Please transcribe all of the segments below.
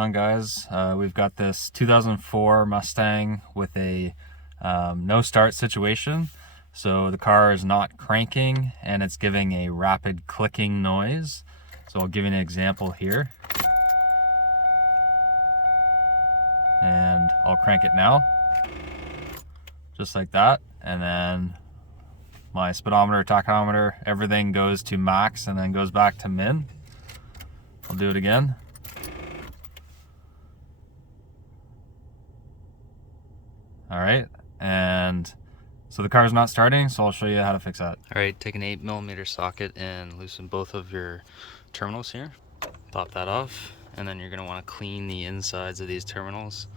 on, guys? We've got this 2004 Mustang with a no start situation. So the car is not cranking and it's giving a rapid clicking noise. So I'll give you an example here. And I'll crank it now. Just like that. And then my speedometer, tachometer, everything goes to max and then goes back to min. I'll do it again. All right, and so the car is not starting, so I'll show you how to fix that. All right, take an 8mm socket and loosen both of your terminals here. Pop that off, and then you're gonna wanna clean the insides of these terminals.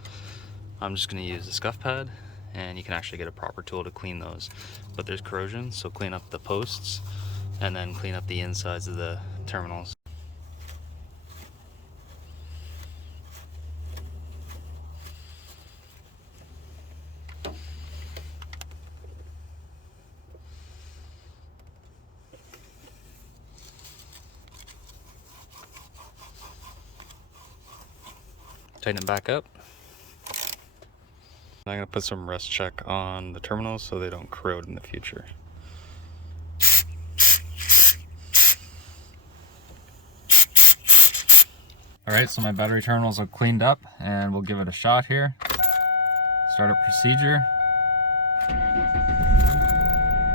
I'm just gonna use the scuff pad, and you can actually get a proper tool to clean those. But there's corrosion, so clean up the posts, and then clean up the insides of the terminals. Tighten it back up. I'm gonna put some rust check on the terminals so they don't corrode in the future. All right, so my battery terminals are cleaned up and we'll give it a shot here. Startup procedure.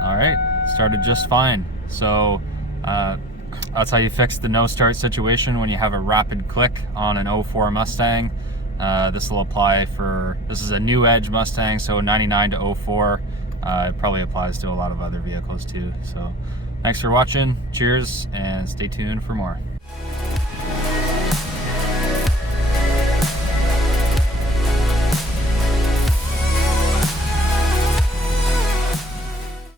All right, started just fine. So that's how you fix the no start situation when you have a rapid click on an 04 Mustang. This will apply this is a new Edge Mustang, so 99 to 04. It probably applies to a lot of other vehicles too. So thanks for watching, cheers, and stay tuned for more.